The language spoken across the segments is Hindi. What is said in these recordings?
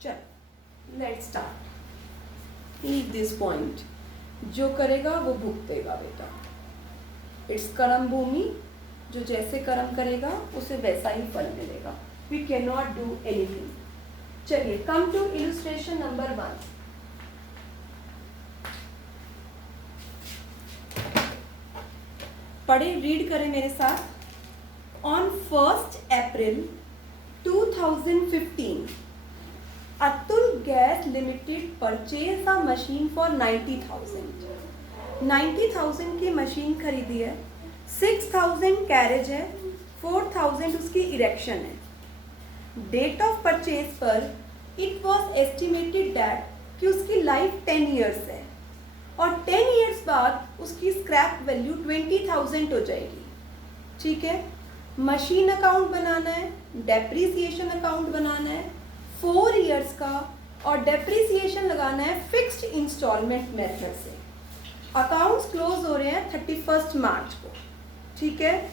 चल let's start. Leave this point. जो करेगा वो भुगतेगा बेटा। इट्स कर्म भूमि, जो जैसे कर्म करेगा उसे वैसा ही फल मिलेगा। We can not do anything. चलिए कम टू इलस्ट्रेशन नंबर 1। पढ़े, रीड करें मेरे साथ। On 1 April 2015 Atul gas limited purchase a machine for 90,000। 90,000 की मशीन खरीदी है। 6,000 कैरेज है, 4,000 उसकी इरेक्शन है। डेट ऑफ परचेज पर इट वॉज एस्टिमेटेड दैट कि उसकी लाइफ 10 ईयर्स है और 10 ईयर्स बाद उसकी स्क्रैप वैल्यू 20,000 हो जाएगी। ठीक है, मशीन अकाउंट बनाना है, डेप्रीसिएशन अकाउंट बनाना है 4 ईयर्स का, और डेप्रीसिएशन लगाना है फिक्स्ड इंस्टॉलमेंट मेथड से। अकाउंट्स क्लोज हो रहे हैं 31 मार्च को। ठीक है,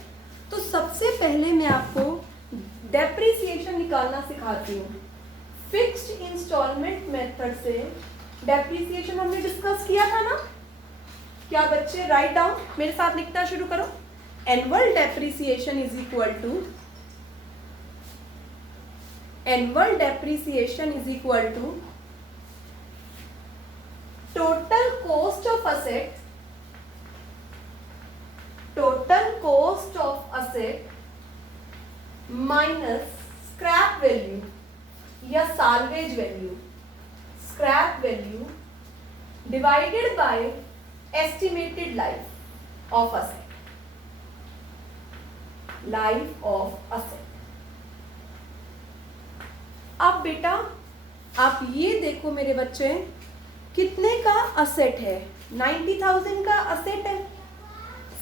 तो सबसे पहले मैं आपको डेप्रीसिएशन निकालना सिखाती हूँ। फिक्स्ड इंस्टॉलमेंट मेथड से डेप्रीसिएशन हमने डिस्कस किया था ना। क्या बच्चे, राइट डाउन, मेरे साथ लिखना शुरू करो। Annual depreciation is equal to total cost of asset minus scrap value या salvage value divided by estimated life of asset। अब बेटा आप ये देखो मेरे बच्चे, कितने का असेट है? 90,000 का असेट है,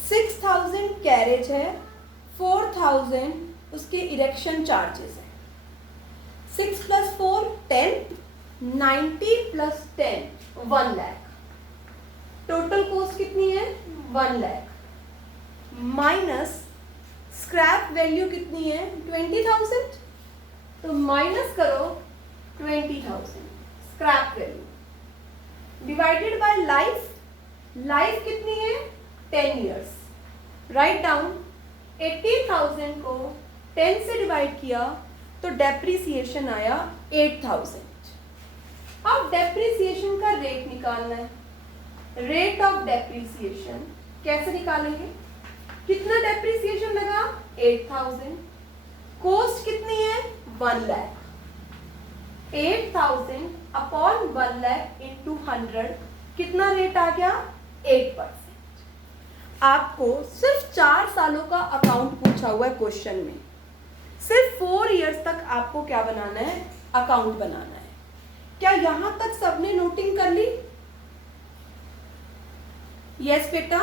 6,000 कैरेज है, 4,000 उसके इरेक्शन चार्जेस है। 6 + 4 10, 90 + 10 1 लाख। टोटल कॉस्ट कितनी है? 1 लाख माइनस स्क्रैप वैल्यू कितनी है? 20,000। तो माइनस करो 20,000 scrap value divided by life कितनी है? 10 ईयर्स। Write down. 80,000 को 10 से डिवाइड किया तो डेप्रीसिएशन आया 8,000। अब डेप्रीसिएशन का रेट निकालना है। रेट ऑफ डेप्रीसिएशन कैसे निकालेंगे? कितना डेप्रीसिएशन लगा? 8,000। कॉस्ट कितनी है? 1 लाख। 8,000 अपॉन 1 लाख इंटू 100 कितना रेट आ गया? 8%। आपको सिर्फ 4 सालों का अकाउंट पूछा हुआ है क्वेश्चन में। सिर्फ 4 इयर्स तक आपको क्या बनाना है? अकाउंट बनाना है। क्या यहां तक सबने नोटिंग कर ली? यस बेटा?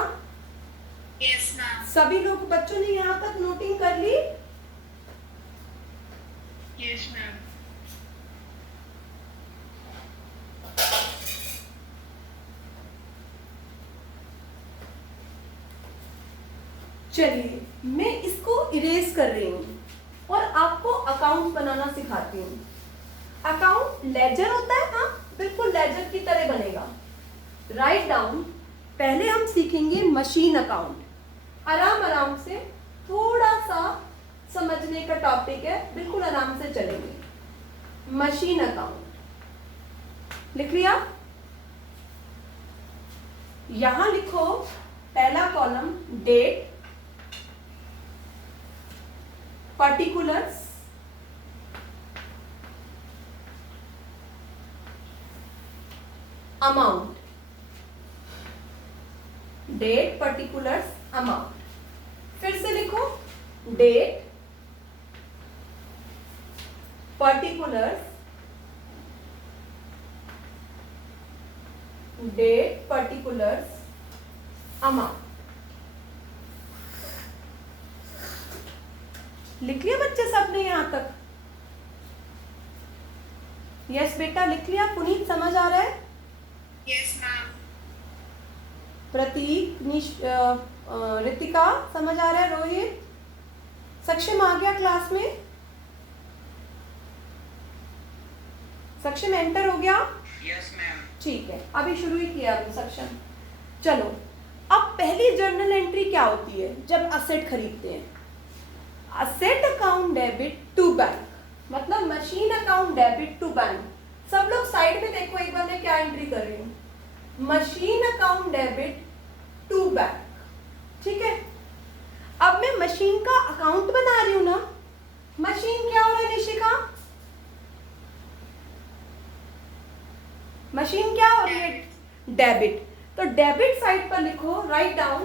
Yes ma'am. सभी लोग बच्चों ने यहां तक नोटिंग कर ली? Yes ma'am. चलिए मैं इसको इरेज कर रही हूं और आपको अकाउंट बनाना सिखाती हूँ। अकाउंट लेजर होता है, हाँ बिल्कुल लेजर की तरह बनेगा। Write down. पहले हम सीखेंगे मशीन अकाउंट। आराम से, थोड़ा सा समझने का टॉपिक है, बिल्कुल आराम से चलेंगे। मशीन अकाउंट लिख लिया? यहां लिखो पहला column date, particulars, amount. Date, particulars, amount. फिर से लिखो date, particulars, date, particulars, amount. लिख लिया बच्चे सबने यहां तक? यस बेटा, लिख लिया? पुनीत समझ आ रहा है? Yes ma'am. प्रतीक, रितिका समझ आ रहा है? रोहित, सक्षम आ गया क्लास में? सक्षम एंटर हो गया? Yes ma'am. ठीक है, अभी शुरू ही किया अभी सक्षम। चलो, अब पहली जर्नल एंट्री क्या होती है जब असेट खरीदते हैं? Asset account debit to bank, मतलब machine account debit to bank. सब लोग साइड में देखो, एक बार मैं क्या एंट्री कर रही हूँ। Machine account debit to bank, ठीक है। अब मैं मशीन का अकाउंट बना रही हूं ना। मशीन क्या हो रहा है निशिका? मशीन क्या हो रही है? डेबिट। तो डेबिट साइड पर लिखो, write down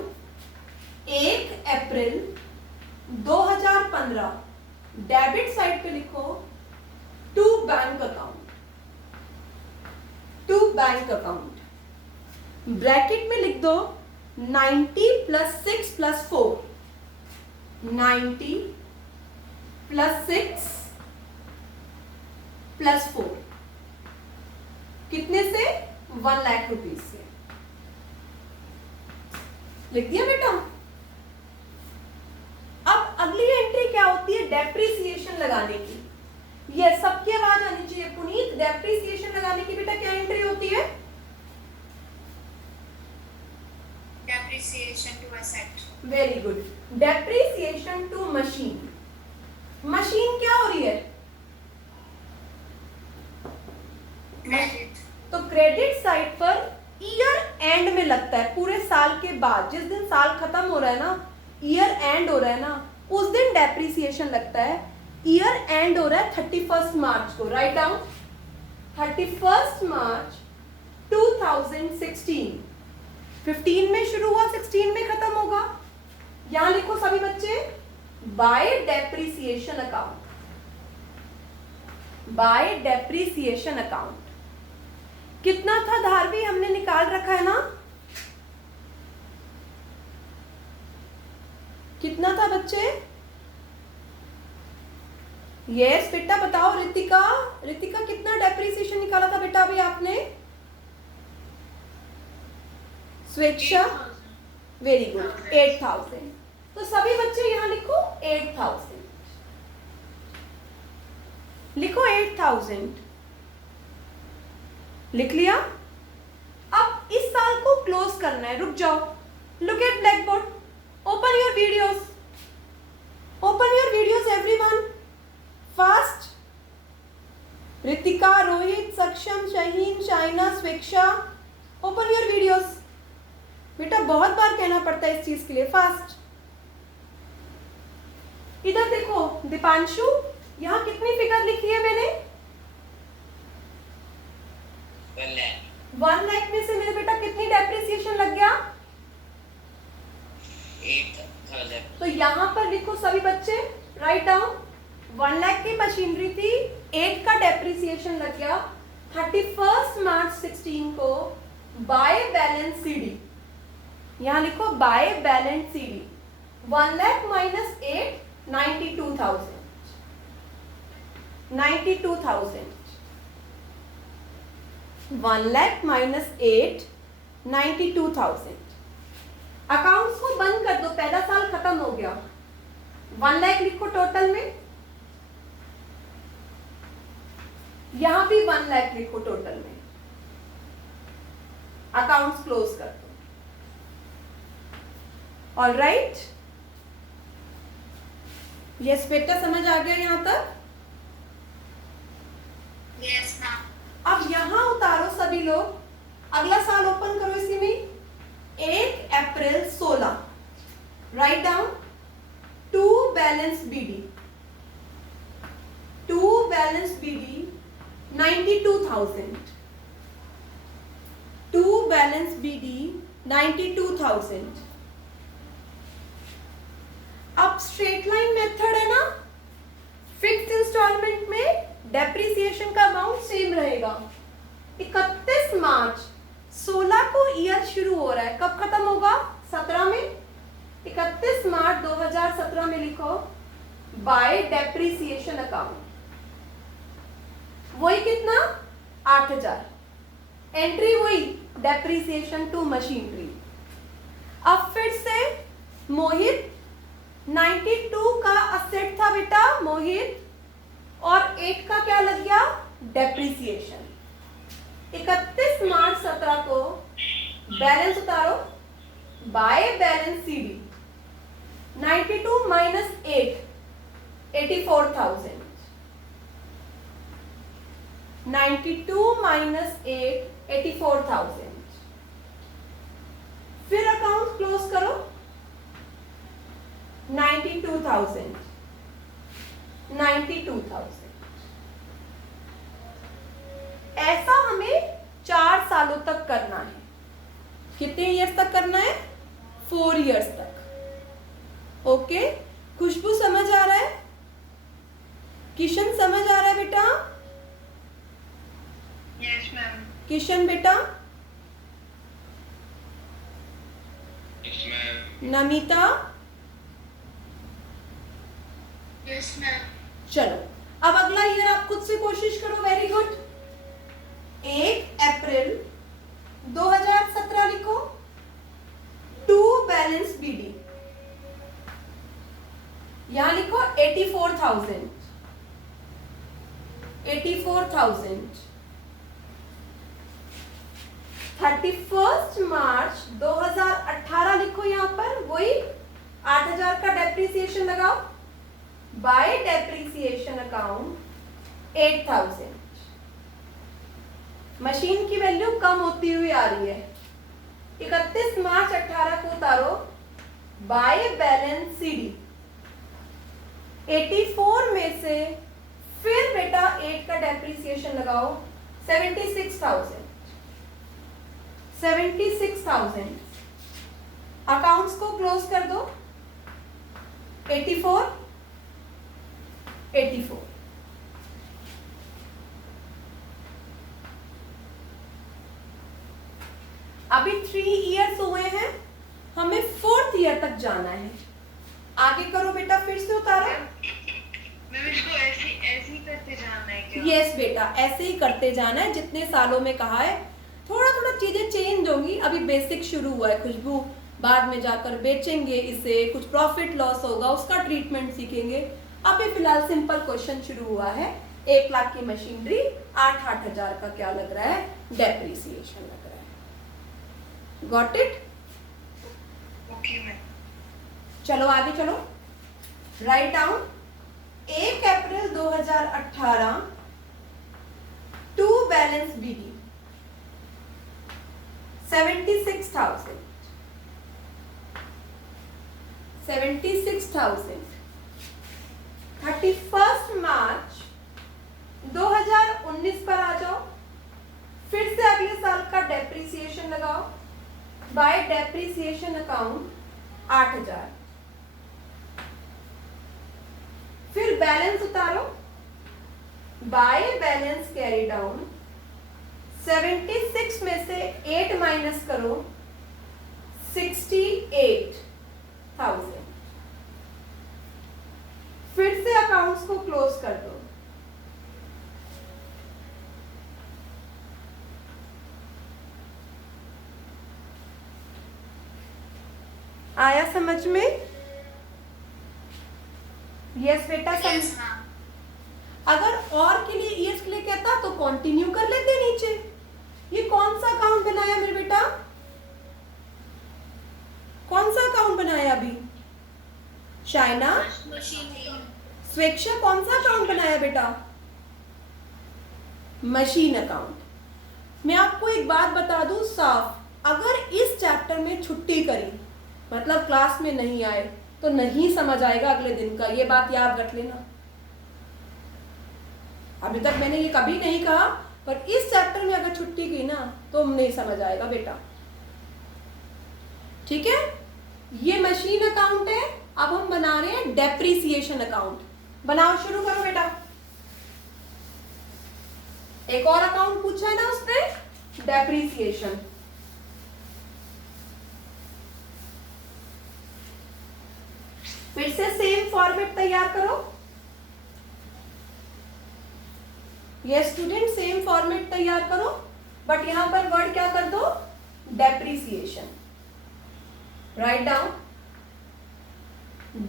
1 April 2015। Debit side पे लिखो to bank account, to bank account. Bracket में लिख दो 90 + 6 + 4, 90 + 6 + 4 कितने से? 1 लाख रुपीज से। लिख दिया बेटा? अब अगली एंट्री क्या होती है? डेप्रिसिएशन लगाने की। ये सबकी आवाज आनी चाहिए पुनीत। डेप्रिसिएशन लगाने की बेटा क्या एंट्री होती है? Depreciation to asset. Very good. Depreciation to machine. Machine क्या हो रही है? क्रेडिट। तो क्रेडिट साइड पर ईयर एंड में लगता है, पूरे साल के बाद, जिस दिन साल खत्म हो रहा है ना, ईयर एंड हो रहा है ना, उस दिन डेप्रिसिएशन लगता है। ईयर एंड हो रहा है 31 मार्च को, राइट डाउन 31 मार्च 2016। 15 में शुरू हुआ, 16 में खत्म होगा। यहां लिखो सभी बच्चे, bye depreciation account, bye depreciation account. कितना था धारवी? हमने निकाल रखा है ना। कितना था बच्चे? यस बेटा बताओ। रितिका, रितिका कितना डेप्रिसिएशन निकाला था बेटा अभी आपने? स्वेच्छा, वेरी गुड, 8000। तो सभी बच्चे यहां लिखो 8000, लिखो 8000। लिख लिया? अब इस साल को क्लोज करना है। रुक जाओ, look at black board, open your videos, open your videos everyone, fast. Ritika, Rohit, सक्षम, शहीन, शाइना, स्वेच्छा, ओपन योर वीडियोस। बेटा बहुत बार कहना पड़ता है इस चीज के लिए, फास्ट। इधर देखो दीपांशु, यहां कितनी फिगर लिखी है मैंने? 1 लाख में से मेरे बेटा कितनी डेप्रिसिएशन लग गया? 8000। तो यहां पर लिखो सभी बच्चे, राइट डाउन 1 लाख की मशीनरी थी, 8 का डेप्रिसिएशन लग गया। 31 मार्च 16 को बाय बैलेंस सीडी, यहां लिखो by balance CD. 1 lakh minus 8, 92,000, 92,000। 1 lakh minus 8, 92,000। Accounts को बंद कर दो, पहला साल खत्म हो गया। 1 लाख लिखो टोटल में, यहां भी 1 लाख लिखो टोटल में। अकाउंट्स क्लोज कर दो। ऑल राइट, यस बेटा समझ आ गया यहां तक? Yes ma'am. अब यहां उतारो सभी लोग, अगला साल ओपन करो इसी में। 1 April 16, write down to balance BD, to balance BD 92,000, to balance BD 92,000। अब स्ट्रेट लाइन मेथड है ना, फिक्स्ड इंस्टॉलमेंट में डेप्रिसिएशन का अमाउंट सेम रहेगा। 31 मार्च 16 को ईयर शुरू हो रहा है, कब खत्म होगा? 17 में। 31 मार्च 2017 में लिखो बाय डेप्रिसिएशन अकाउंट, वही कितना? 8000। एंट्री वही, डेप्रिसिएशन टू मशीनरी। अब फिर से मोहित, 92 का असेट था बेटा मोहित, और 8 का क्या लग गया? डेप्रिसिएशन। 31 मार्च 17 को बैलेंस उतारो by balance CD. 92 minus 8 84,000। 92 minus 8 84,000। फिर अकाउंट क्लोज करो 92,000। 92,000। ऐसा हमें 4 सालों तक करना है। कितने ईयर्स तक करना है? 4 ईयर्स तक। ओके, खुशबू समझ आ रहा है? किशन समझ आ रहा है बेटा? Yes, ma'am. किशन बेटा, Yes, ma'am. Namita, Yes, ma'am. चलो अब अगला ईयर आप खुद से कोशिश करो। Very good. 1 अप्रैल 2017 लिखो। 2 बैलेंस बीडी, यहां लिखो 84,000। 84,000। 31 मार्च 2018 लिखो यहां पर, वही 8,000 का डेप्रिसिएशन लगाओ बाय डेप्रिसिएशन अकाउंट 8,000। मशीन की वैल्यू कम होती हुई आ रही है। 31 मार्च 18 को उतारो बाय बैलेंस सीडी। 84 में से फिर बेटा 8 का डेप्रिसिएशन लगाओ 76,000। 76,000। अकाउंट्स को क्लोज कर दो। 84 84। अभी 3 इयर्स हुए हैं, हमें 4th ईयर तक जाना है। आगे करो बेटा, फिर से उतारो। मैम इसको ऐसे ही करते जाना है क्या? यस बेटा, ऐसे ही करते जाना है जितने सालों में कहा है। थोड़ा थोड़ा चीजें चेंज होंगी। अभी बेसिक शुरू हुआ है खुशबू, बाद में जाकर बेचेंगे इसे, कुछ प्रॉफिट लॉस होगा, उसका ट्रीटमेंट सीखेंगे। अभी फिलहाल सिंपल क्वेश्चन शुरू हुआ है। 1 लाख की मशीनरी, 8-8 हजार का क्या लग रहा है? डेप्रिसिएशन लग रहा है। Got it? Okay ma'am. चलो आगे चलो। राइट डाउन 1 अप्रैल 2018 2 बैलेंस बीडी 76,000। 76,000। 31 मार्च 2019 पर आ जाओ। फिर से अगले साल का डेप्रिसिएशन लगाओ बाय डेप्रिसिएशन अकाउंट 8,000। फिर बैलेंस उतारो बाय बैलेंस कैरी डाउन। 76 में से 8 माइनस करो 68,000। फिर से अकाउंट्स को क्लोज कर दो। आया समझ में? यस बेटा Yes, समझ। ma'am. अगर और के लिए ईयर्स के लिए कहता तो कंटिन्यू कर लेते नीचे। ये कौन सा अकाउंट बनाया मेरे बेटा? कौन सा अकाउंट बनाया अभी? शाइना, मशीन। स्वेच्छा कौन सा अकाउंट बनाया बेटा? Machine account. मैं आपको एक बात बता दूं साफ, अगर इस चैप्टर में छुट्टी करी, मतलब क्लास में नहीं आए, तो नहीं समझ आएगा अगले दिन का। ये बात याद रख लेना। अभी तक मैंने ये कभी नहीं कहा, पर इस चैप्टर में अगर छुट्टी की ना तो नहीं समझ आएगा बेटा। ठीक है? ये मशीन अकाउंट है। अब हम बना रहे हैं डेप्रिसिएशन अकाउंट। बनाओ, शुरू करो बेटा। एक और अकाउंट पूछा है ना उसने, डेप्रिसिएशन। फिर से सेम फॉर्मेट तैयार करो। ये स्टूडेंट सेम फॉर्मेट तैयार करो, बट यहां पर वर्ड क्या कर दो? Depreciation. Write down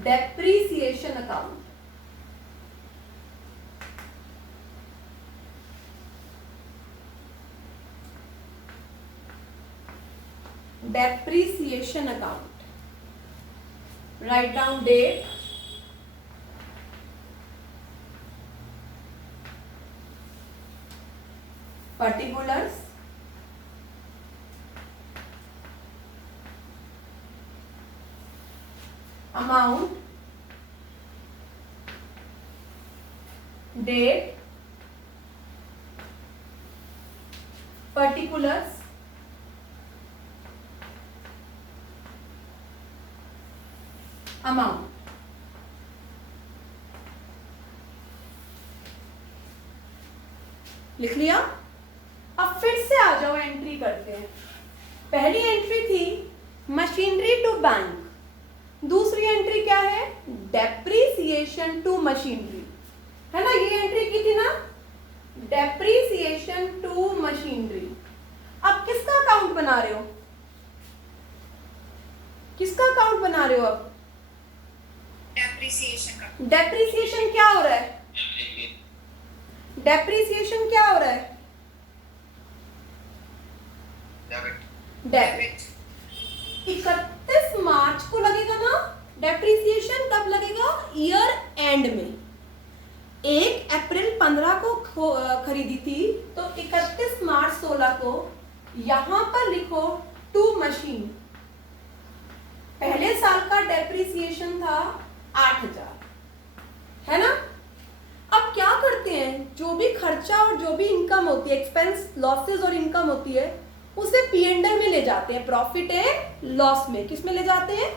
depreciation account. depreciation account. Write down date, particulars, amount, date, particulars, amount. लिख लिया? अब फिर से आ जाओ, एंट्री करते हैं। पहली एंट्री थी मशीनरी टू बैंक, दूसरी एंट्री क्या है? डेप्रीसिएशन टू मशीनरी, है ना? ये एंट्री की थी ना, डेप्रीसिएशन टू मशीनरी। अब किसका अकाउंट बना रहे हो? किसका अकाउंट बना रहे हो अब? डेप्रिसिएशन का। डेप्रीसिएशन क्या हो रहा है? डेप्रीसिएशन क्या हो रहा है? डेबिट। 31 मार्च को लगेगा ना डेप्रीसिएशन? कब लगेगा? ईयर एंड में। 1 अप्रैल 15 को खरीदी थी, तो 31 मार्च 16 को यहां पर लिखो टू मशीन। पहले साल का डेप्रीसिएशन था 8000, है ना? अब क्या करते हैं, जो भी खर्चा और जो भी इनकम होती है, एक्सपेंस, लॉसेस और इनकम होती है, उसे P&L में ले जाते हैं, प्रॉफिट एंड लॉस में। किस में ले जाते हैं?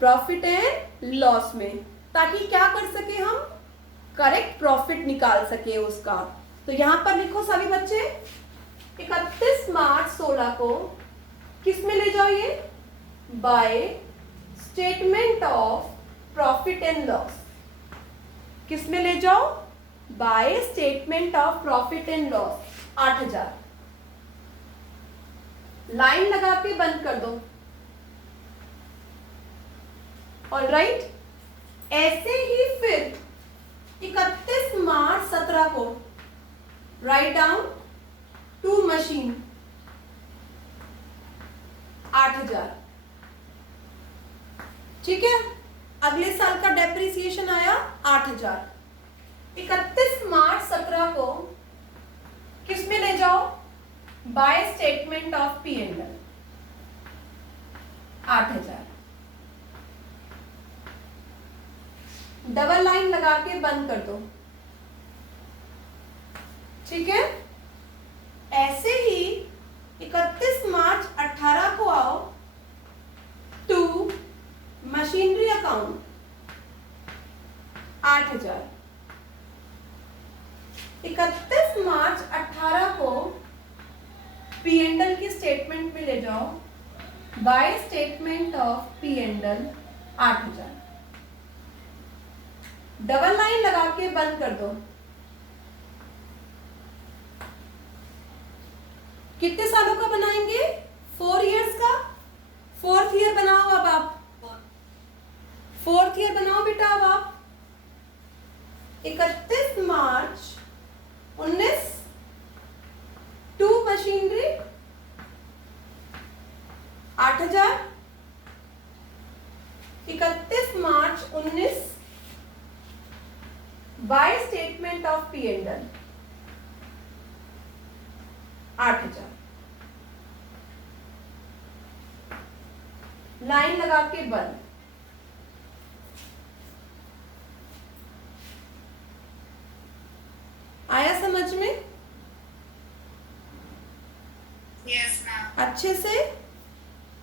प्रॉफिट एंड लॉस में, ताकि क्या कर सके हम? करेक्ट प्रॉफिट निकाल सके उसका। तो यहां पर लिखो सभी बच्चे, 31 मार्च 16 को किस में ले जाओ? ये bye statement of profit and loss. किस में ले जाओ? Bye statement of profit and loss. 8000 line लगा के बंद कर दो। ऑलराइट, ऐसे ही फिर 31 मार्च 17 को राइट डाउन टू मशीन 8000। ठीक है, अगले साल का डेप्रिसिएशन आया 8000। 31 मार्च 17 को किस में ले जाओ? Bye statement of P&L 8000। Double line लगा के बंद कर दो। ठीक है, ऐसे ही 31 मार्च 18 को आओ टू मशीनरी अकाउंट 8000। 31 मार्च 18 को P&L की स्टेटमेंट में ले जाओ, bye statement of P&L 8000। Double line लगा के बंद कर दो। कितने सालों का बनाएंगे? 4 इयर्स का। 4th ईयर बनाओ अब आप, 4th ईयर बनाओ बेटा अब आप। 31 March 19 to machinery 8000। 31 March 19 by statement of P&L 8000। Line लगा के बंद। आया समझ में? Yes ma'am. अच्छे से।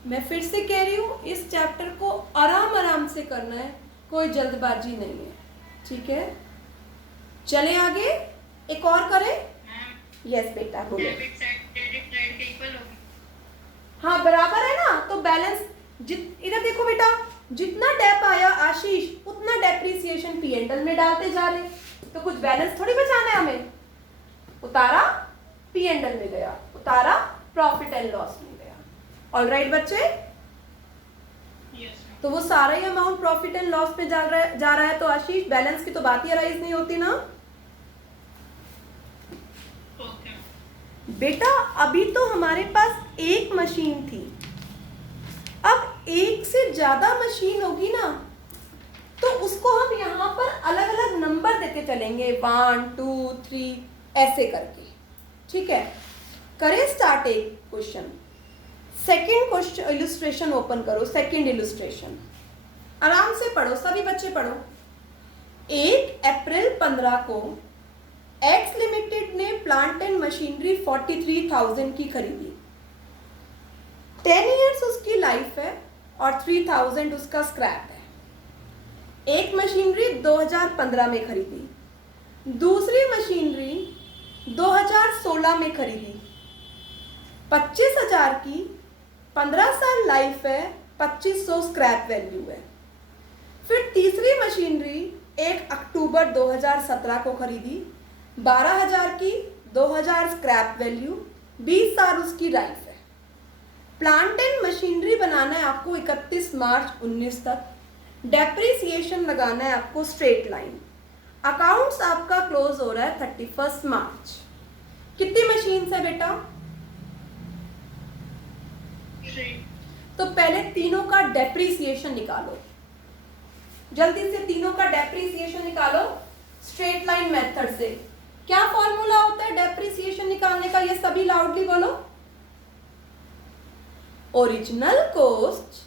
मैं फिर से कह रही हूं, इस चैप्टर को आराम आराम से करना है, कोई जल्दबाजी नहीं है। ठीक है, चले आगे, एक और करें। यस बेटा बोलो। डेबिट साइड क्रेडिट साइड के इक्वल होगी। हाँ बराबर है ना, तो बैलेंस इधर देखो बेटा, जितना डेप आया आशीष उतना डेप्रीसिएशन P&L में डालते जा रहे, तो कुछ बैलेंस थोड़ी बचाना है हमें। उतारा P&L में गया, उतारा प्रॉफिट एंड लॉस में गया। ऑलराइट बच्चे, यस। तो वो सारा ही अमाउंट प्रॉफिट एंड लॉस पे जा रहा है, तो आशीष बैलेंस की तो बात ही अराइज नहीं होती ना। ओके। बेटा अभी तो हमारे पास एक मशीन थी, अब एक से ज्यादा मशीन होगी ना, तो उसको हम यहाँ पर अलग अलग नंबर देते चलेंगे, 1 2 3 ऐसे करके, ठीक है। करें स्टार्ट एक question. Second question illustration open करो, सेकेंड इलस्ट्रेशन आराम से पढ़ो, सभी बच्चे पढ़ो। 1 अप्रैल 15 को एक्स लिमिटेड ने प्लांट एंड मशीनरी 43,000 की खरीदी। 10 इयर्स उसकी लाइफ है और 3,000 उसका स्क्रैप है। एक मशीनरी 2015 में खरीदी, दूसरी मशीनरी 2016 में खरीदी, 25,000 की, 15 साल लाइफ है, 2500 स्क्रैप वैल्यू है। फिर तीसरी मशीनरी 1 अक्टूबर 2017 को खरीदी, 12,000 की, 2,000 स्क्रैप वैल्यू, 20 साल उसकी लाइफ है। प्लांट एंड मशीनरी बनाना है आपको 31 मार्च 19 तक, डेप्रिसिएशन लगाना है आपको स्ट्रेट लाइन। अकाउंट्स आपका क्लोज हो रहा है 31 मार्च। कितनी मशीन है बेटा? तो पहले तीनों का डेप्रिसिएशन निकालो, जल्दी से तीनों का डेप्रिसिएशन निकालो स्ट्रेट लाइन मेथड से। क्या फॉर्मूला होता है डेप्रिसिएशन निकालने का? ये सभी लाउडली बोलो। Original cost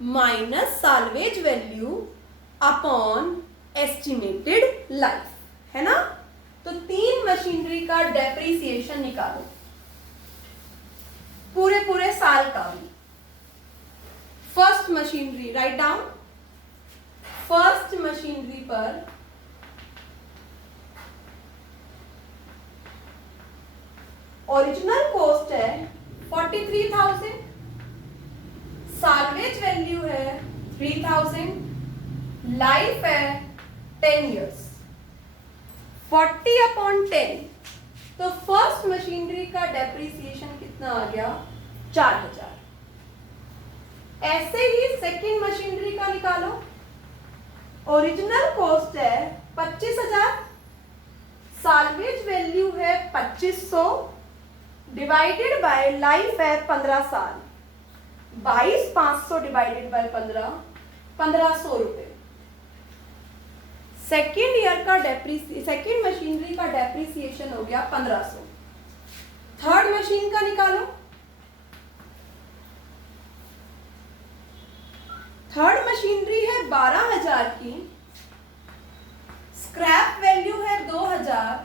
minus salvage value upon estimated life, है ना। तो 3 मशीनरी का डेप्रिसिएशन निकालो, पूरे साल का भी। First machinery write down, first machinery पर ओरिजिनल कॉस्ट है 43,000, साल्वेज वैल्यू है 3,000, लाइफ है 10 इयर्स, 40/10। तो फर्स्ट मशीनरी का डेप्रिसिएशन कितना आ गया? 4,000। ऐसे ही सेकंड मशीनरी का निकालो। ओरिजिनल कॉस्ट है 25,000, साल्वेज वैल्यू है 2500, डिवाइडेड बाय लाइफ है 15 साल, 22,500 डिवाइडेड बाय 15, 1,500 रुपए। सेकेंड ईयर का सेकेंड मशीनरी का डेप्रिसिएशन हो गया 1,500। थर्ड मशीन का निकालो। थर्ड मशीनरी है 12,000 की, स्क्रैप वैल्यू है 2,000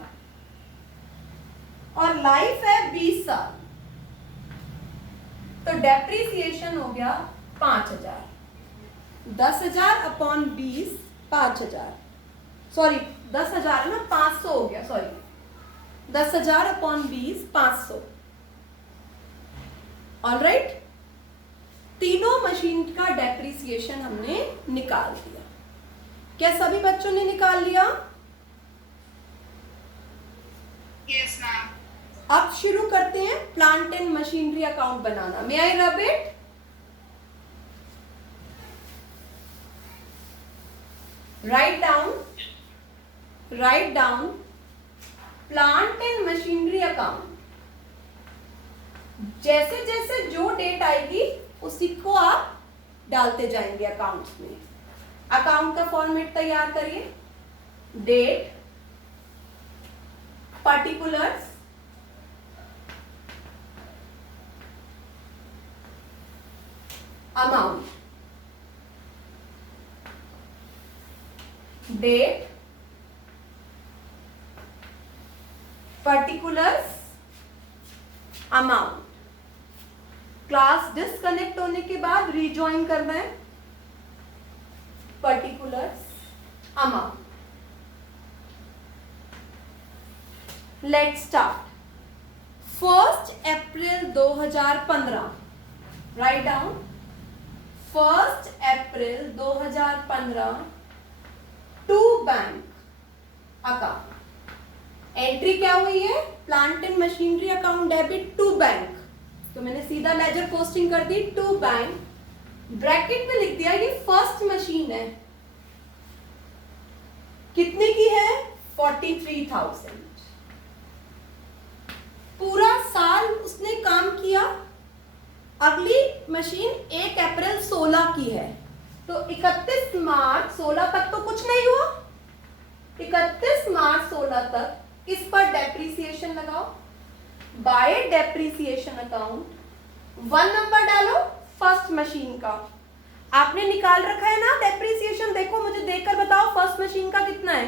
और लाइफ है 20 साल। तो डेप्रिसिएशन हो गया 5,000। 10,000/20 5,000, सॉरी 10,000 है ना, 500 हो गया, सॉरी 10,000/20 500। ऑलराइट, तीनों मशीन का डेप्रिसिएशन हमने निकाल दिया। क्या सभी बच्चों ने निकाल लिया? Yes ma'am. अब शुरू करते हैं plant and machinery account banana. May I rub it? Write down plant and machinery account. जैसे जैसे जो डेट आएगी उसी को आप डालते जाएंगे अकाउंट्स में। अकाउंट का फॉर्मेट तैयार करिए। Date, particulars, amount, date, particulars, amount. Class disconnect होने के बाद रीजॉइन करना है। Particulars, amount. Let's start. 1 April 2015, write down 1 April 2015 to bank account. Entry क्या हुई है? Plant and machinery account debit to bank, तो मैंने सीधा लेजर पोस्टिंग कर दी टू बैंक। ब्रैकेट में लिख दिया ये फर्स्ट मशीन है, कितने की है? 43,000। पूरा 16 तक तो कुछ नहीं हुआ, 31 मार्च 16 तक इस पर डेप्रिसिएशन लगाओ, बाय डेप्रिसिएशन अकाउंट 1 नंबर डालो फर्स्ट मशीन का। आपने निकाल रखा है ना डेप्रिसिएशन, देखो मुझे देखकर बताओ फर्स्ट मशीन का कितना है?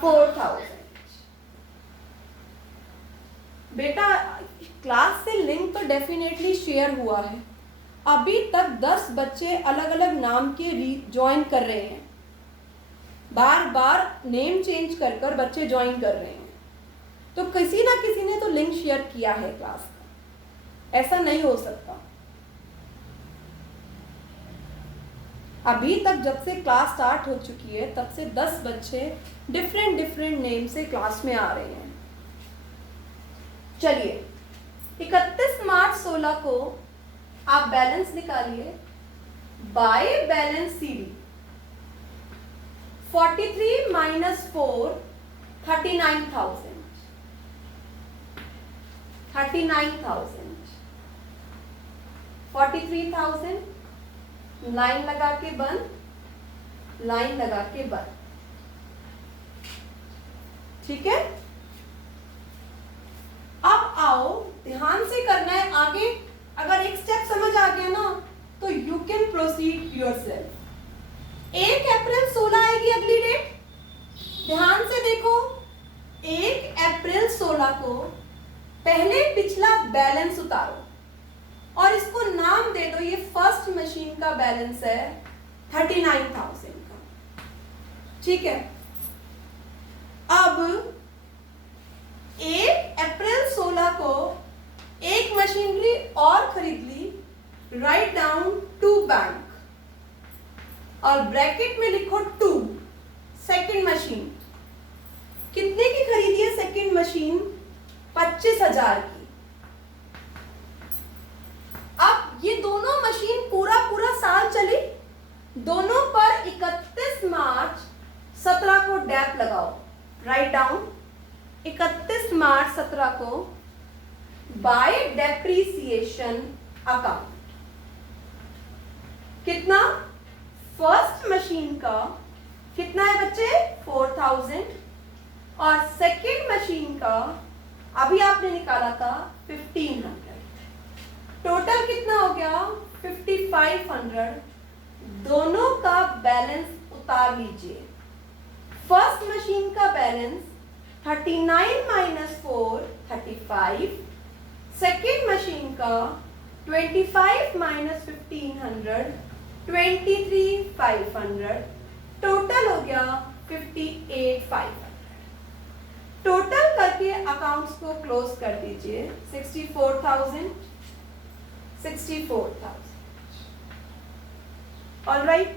4000। बेटा क्लास से लिंक तो डेफिनेटली शेयर हुआ है, अभी तक 10 बच्चे अलग अलग नाम के ज्वाइन कर रहे हैं, बार बार नेम चेंज कर कर बच्चे ज्वाइन कर रहे हैं, तो किसी ना किसी ने तो लिंक शेयर किया है क्लास का, ऐसा नहीं हो सकता। अभी तक जब से क्लास स्टार्ट हो चुकी है तब से 10 बच्चे डिफरेंट नेम से क्लास में आ रहे हैं। चलिए 31 मार्च 16 को आप बैलेंस निकालिए, by balance CD 43 minus 4 39,000 43,000 line लगा के बंद, लाइन लगा के बंद, ठीक है। अब आओ ध्यान से करना है आगे, अगर एक स्टेप समझ आ गया ना तो you can proceed yourself. 1 April 16 आएगी अगली डेट, ध्यान से देखो 1 अप्रैल 16 को पहले पिछला बैलेंस उतारो और इसको नाम दे दो, ये फर्स्ट मशीन का बैलेंस है 39,000 का, ठीक है। अब 1 अप्रैल 16 को एक मशीनरी और खरीद ली, राइट डाउन टू बैंक और ब्रैकेट में लिखो 2 सेकेंड मशीन। कितने की खरीदी है सेकेंड मशीन? 25,000 की। अब ये दोनों मशीन पूरा साल चली, दोनों पर 31 मार्च 17 को डैप लगाओ, राइट डाउन 31 मार्च 17 को बाय डेप्रिसिएशन अकाउंट। कितना? फर्स्ट मशीन का कितना है बच्चे? 4,000 और सेकेंड मशीन का अभी आपने निकाला था 1,500। टोटल कितना हो गया? 5,500। दोनों का बैलेंस उतार लीजिए। फर्स्ट मशीन का बैलेंस 39 माइनस 4 35, सेकेंड मशीन का 25 माइनस 1,500 23,500, टोटल हो गया 58,500। टोटल करके अकाउंट्स को क्लोज कर दीजिए। 64,000 ऑलराइट।